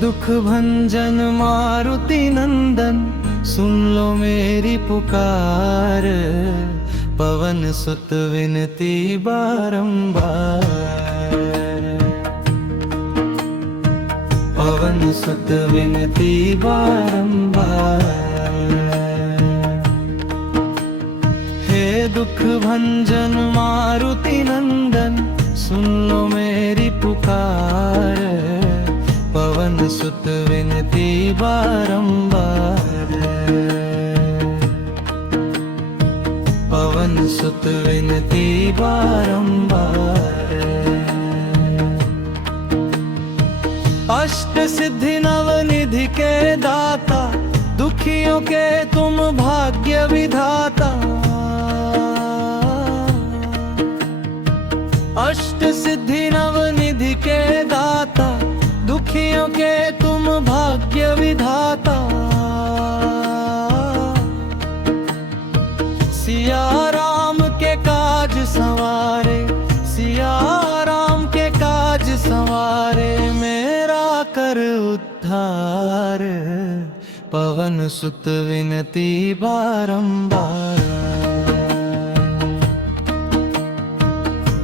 दुख भंजन मारुति नंदन, सुन लो मेरी पुकार। पवन सुत विनती बारंबार, पवन सुत विनती बारंबार। हे दुख भंजन मारुति नंदन, सुन लो मेरी पुकार। पवन सुत विनती बारंबार, पवन सुत विनती बारंबार। अष्ट सिद्धि नवनिधि के दाता, दुखियों के तुम भाग्य विधाता। अष्ट सिद्धि नवनिधि के दाता, दुखियों के तुम भाग्य विधाता। सिया राम के काज संवारे, सिया राम के काज संवारे। मेरा कर उद्धार, पवन सुत विनती बारंबार।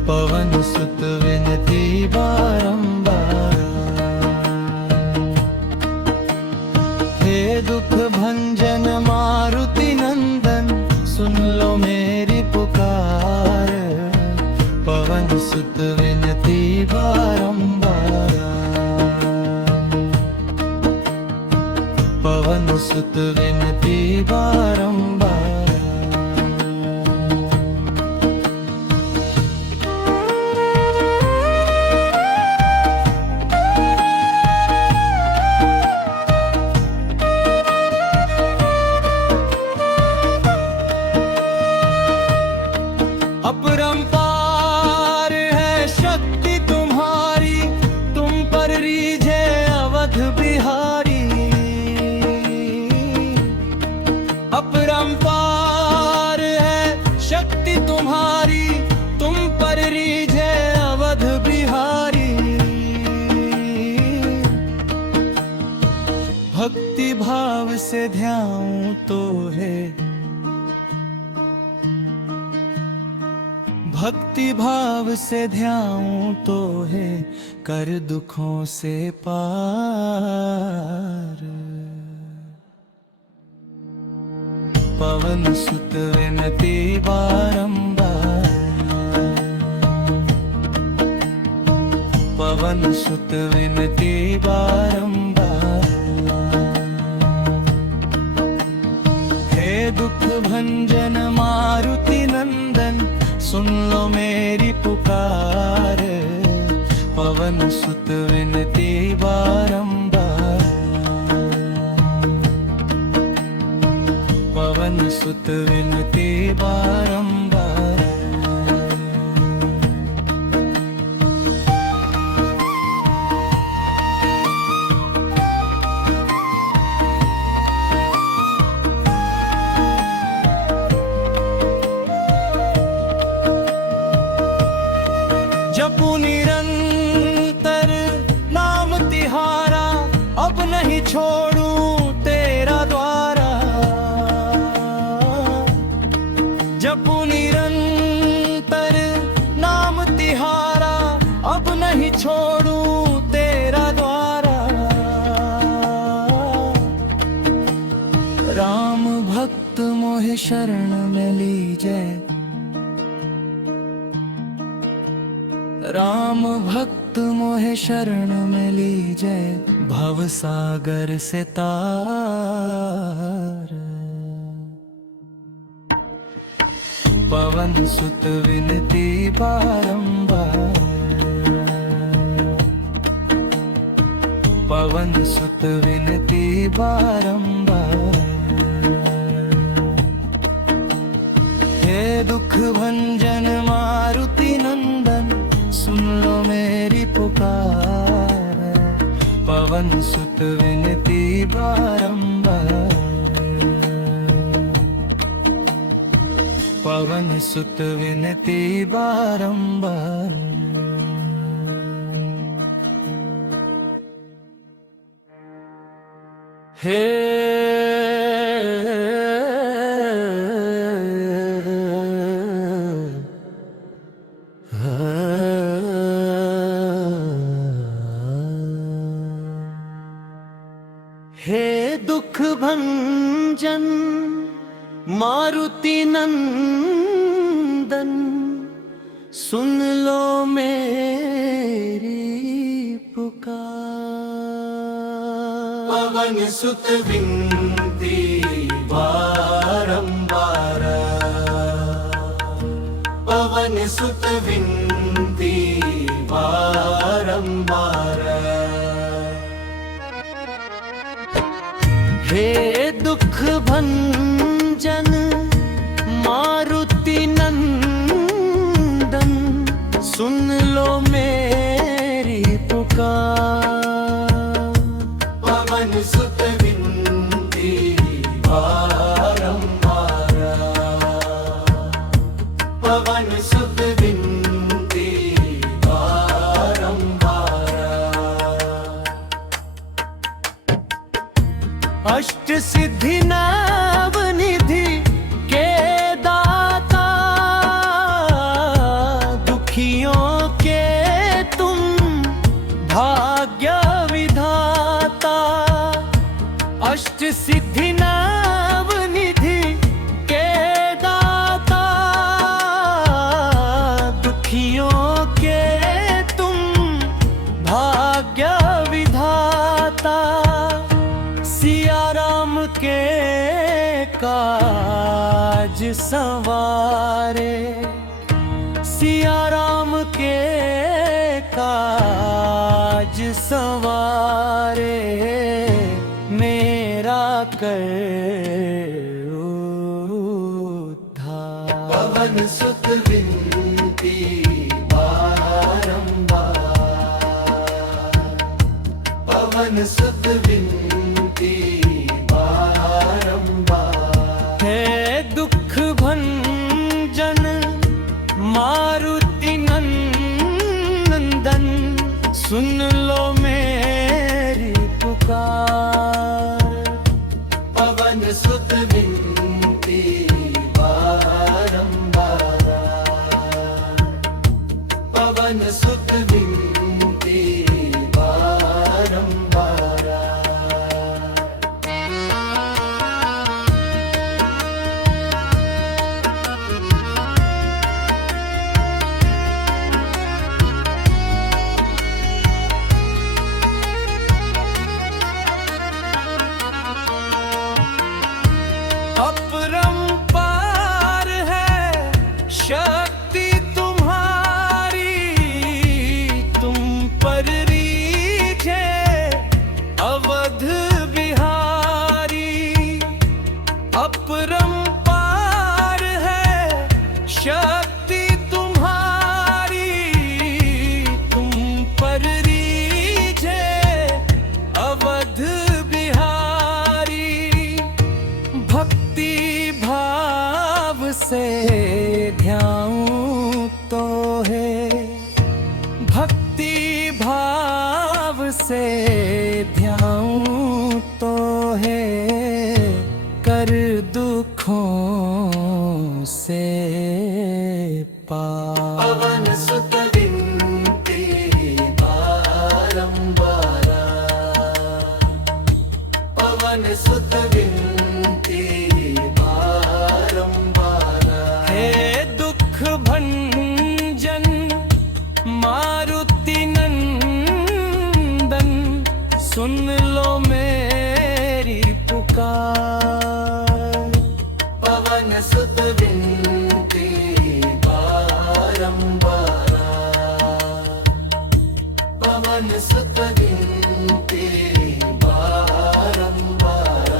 पवन सुत विनती बारंबार। हे दुख भंजन मारुति नंदन, सुन लो मेरी पुकार। पवन सुत विनती बारंबार, पवन सुत विनती बारंबार। अपरंपार है शक्ति तुम्हारी, तुम पर रीझे अवध बिहारी। अपरंपार है शक्ति तुम्हारी, तुम पर रीझे अवध बिहारी। भक्ति भाव से ध्याऊं तो है, भक्ति भाव से ध्याऊं तो है, कर दुखों से पार। पवन सुत विनती बारंबार, पवन सुत विनती बारंबार। हे दुख भंजन मारुति नंदन, सुन लो मेरी पुकार। पवन सुत विनती बारंबार, पवन सुत विनती बारंबार। जपू निरंतर नाम तिहारा, अब नहीं छोड़ूं तेरा द्वारा। जपू निरंतर नाम तिहारा, अब नहीं छोड़ूं तेरा द्वारा। राम भक्त मोहे शरण में लीजै, राम भक्त मोहे शरण में लीजै। भव सागर से तार, पवन सुत विनती बारंबार, पवन सुत विनती बारंबार। हे दुख भंजन मारुति नंदन, सुन लो मेरी पुकार। पवन सुत विनती बारंबार, पवन सुत विनती बारंबार। हे हे दुख भंजन मारुति नंदन, सुन लो मेरी पुकार। पवन सुत विनती बारंबार, पवन सुत विनती बारंबार। हे दुख भंजन मारुति नंदन, सुन लो मेरी पुकार। पवन सुत विनती बारंबार, पवन सुत विनती बारंबार। अष्ट सिद्धि नव निधि के दाता, दुखियों के तुम भाग्य विधाता। अष्ट सिद्धि नव निधि के दाता, दुखियों के तुम भाग्य विधाता। सिया राम के काज संवारे, सिया राम के काज संवारे। मेरा कर उद्धार। पवन सुत विनती बारंबार, पवन सुत विनती बारंबार। हे दुख भंजन मारुति नंदन, सुन लो मेरी पुकार। पवन सुत विनती बारंबार, पवन सुत विनती बारंबार। अपरंपार है शक्ति तुम्हारी, तुम पर रीझे अवध बिहारी। अपरंपार है शक्ति तुम्हारी, तुम पर रीझे अवध बिहारी। भक्ति भाव से ध्याऊं तो है, भक्ति भाव से ध्याऊं तो है। कर दुखों से पार। पवन सुत विनती बारंबार, पवन सुत विनती बारंबार। हे दुख भंजन मारुति नंदन, सुन लो मेरी पुकार। पवन सुत विनती बारंबार, पवन सुत विनती बारंबार।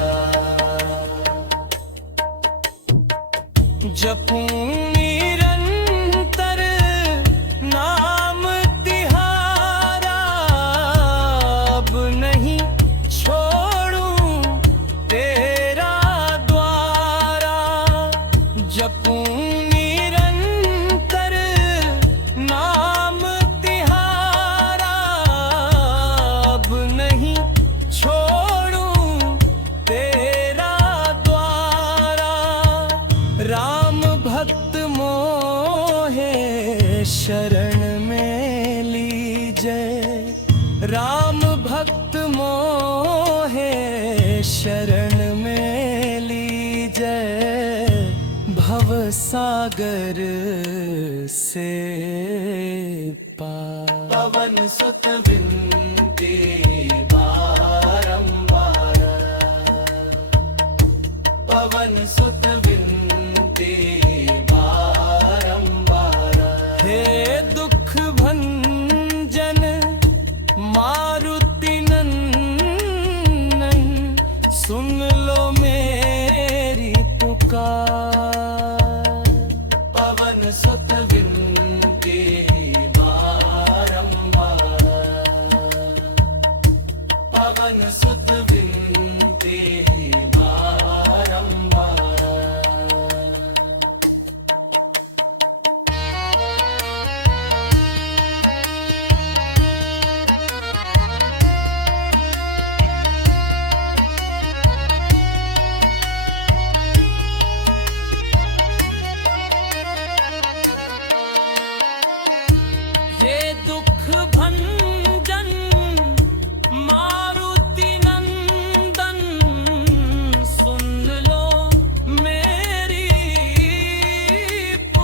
जपूं निरंतर नाम तिहारा, अब नहीं छोड़ूं तेरा द्वारा। जपूं निरंतर नाम तिहारा, अब नहीं छोड़ूं मोहे शरण में लीजय, राम भक्त मोहे शरण में लीजय, भव सागर से पार। पवन सुत विनती बारंबार, पवन सुत विनती बारंबार। हे दुख भंजन मारुति नंदन, सुन लो मेरी पुकार। पवन सुत विनती बारंबार, पवन सुत विनती बारंबार। हे दुख भंजन मारुति नंदन, सुन लो मेरी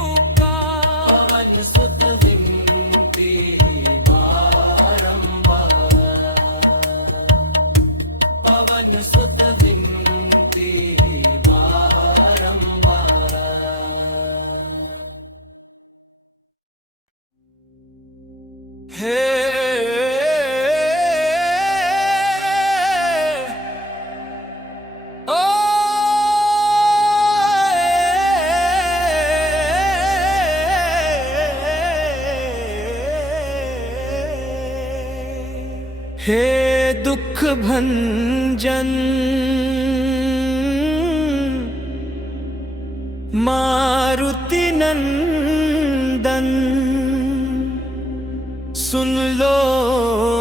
पुकार। पवन सुत विनती बारंबार, पवन सुत विनती बारंबार। हे ओ हे दुख भंजन मारुति नंदन, सुन लो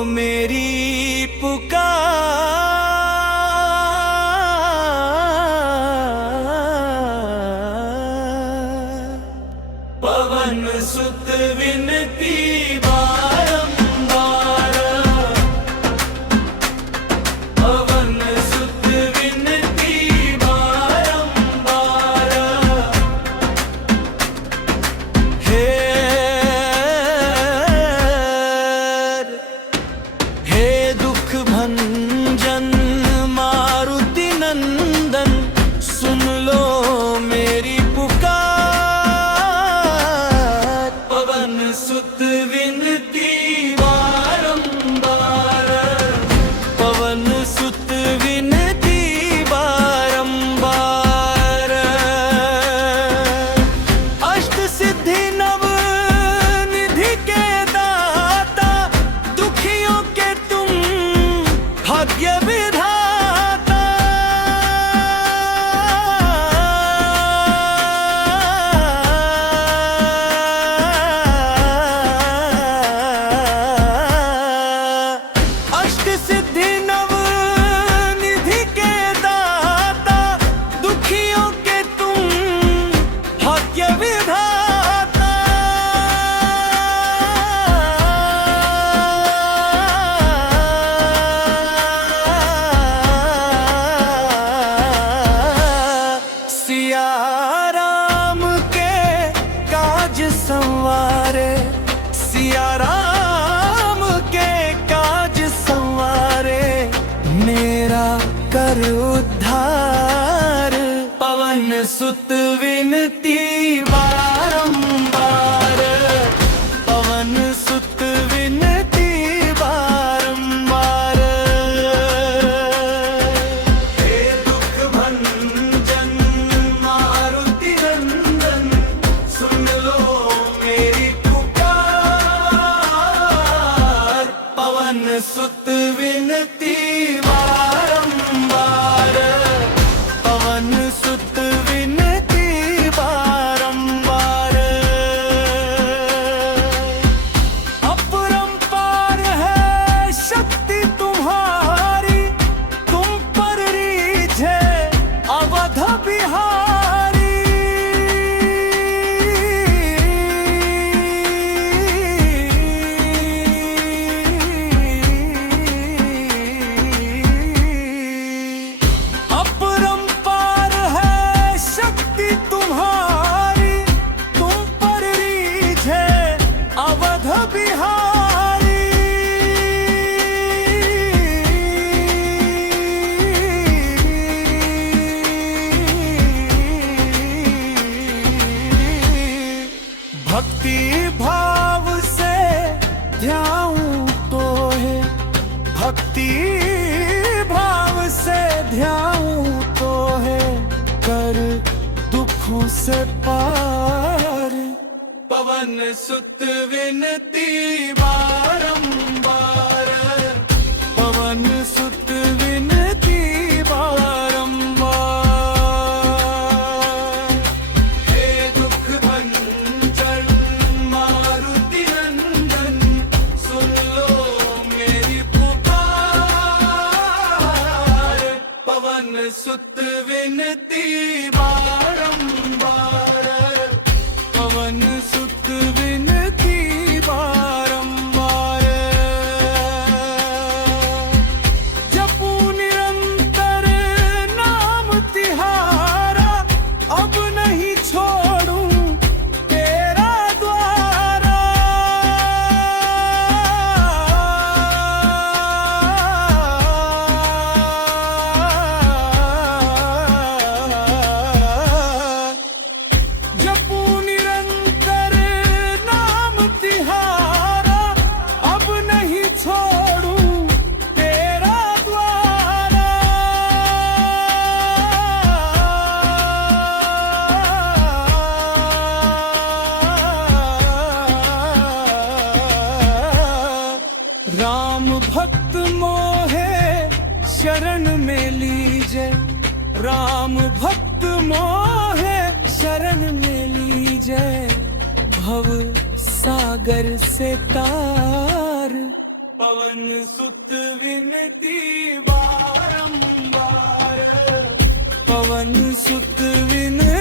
मेरी पुकार। पवन सुत विनती बारंबार, पवन सुत विनती बारंबार। हे दुख भंजन मारुति नंदन, सुन लो मेरी पुकार। पवन सुत विनती बारंबार, पवन सुत विनती बारंबार। अष्ट सिद्धि नव निधि के दाता, दुखियों के तुम भाग्य विधाता। अष्ट सिद्धि नव निधि के दाता, दुखियों के तुम भाग्य विधाता। सिया राम के काज संवारे, सिया राम के काज संवारे, मेरा कर उद्धार। पवन सुत विनती बारंबार, पवन सुत विनती बारंबार। हे दुख भंजन मारुति नंदन, सुन लो मेरी पुकार। पवन सुत विनती बारंबार। भक्ति भाव से ध्याऊं तो है, भक्ति भाव से ध्याऊं तो है, कर दुखों से पार। पवन सुत विनती बारंबार, पवन सुत विनती बारंबार। हे दुख भंजन मारुति नंदन, सुन लो मेरी पुकार। पवन सुत विनती बारंबार, पवन सुत विनती बारंबार। जपू निरंतर नाम तिहारा, अब नहीं छोड़ूं तेरा द्वारा। जपू निरंतर नाम तिहारा, अब नहीं छोड़ूं तेरा द्वारा। राम भक्त मोहे शरण में लीजे, राम भक्त मोहे शरण में लीजे, भव सागर से तार। पवन सुत विनती बारंबार, पवन सुत विनती